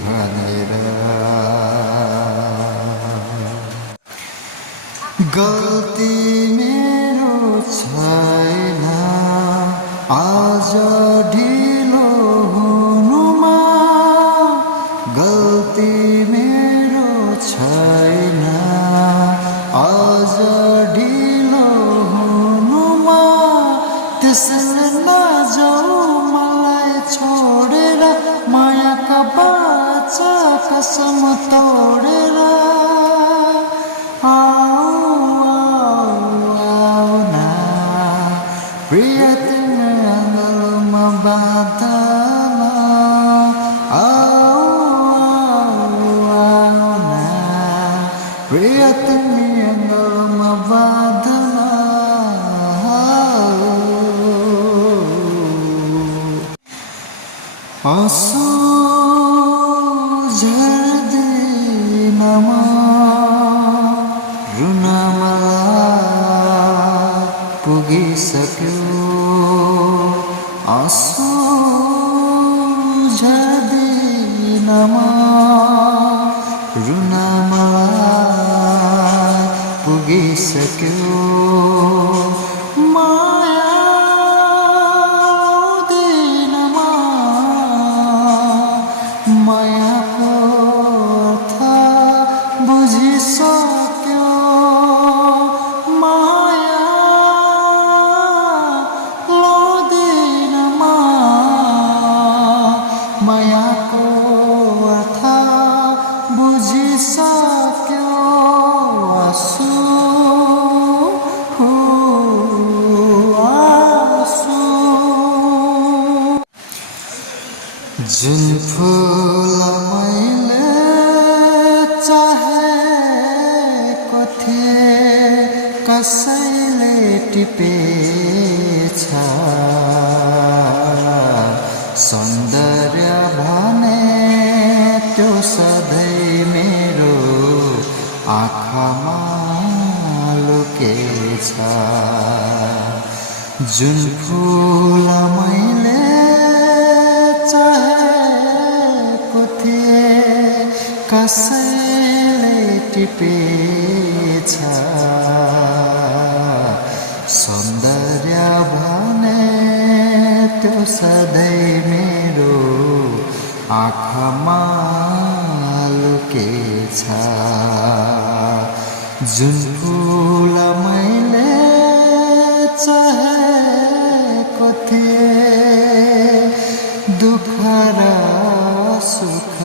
भनेर गल्ती मेरो छैन आज ढिलो हुनुमा गल्ती मेरो छैन आज ढिलो हुनुमा त्यसले नजाऊ मलाई छोडेर मायाका बाचा कसम तोडेर प्रियतम आँगनमा बाँधन प्रियतम आँगनमा बाँधन आँसु झर्दैन म रुन मलाई पुगिसक्यो आँसु झर्दैन म रुन मलाई पुगिसक्यो माया आउँदैन म मायाको अर्थ बुझिसक्यो माया लाउँदैन म मायाको अर्थ बुझिसक्यो आँसु जुन फुल मैले चाहेको थिएँ कसैले टिपेछ सौन्दर्य भने त्यो सधैँ मेरो आँखामा लुकेछ जुन फुल मैले चाहेको थिएँ कसैले टिपेछ सौन्दर्य भने त्यो सधैँ मेरो आँखामा लुकेछ जुन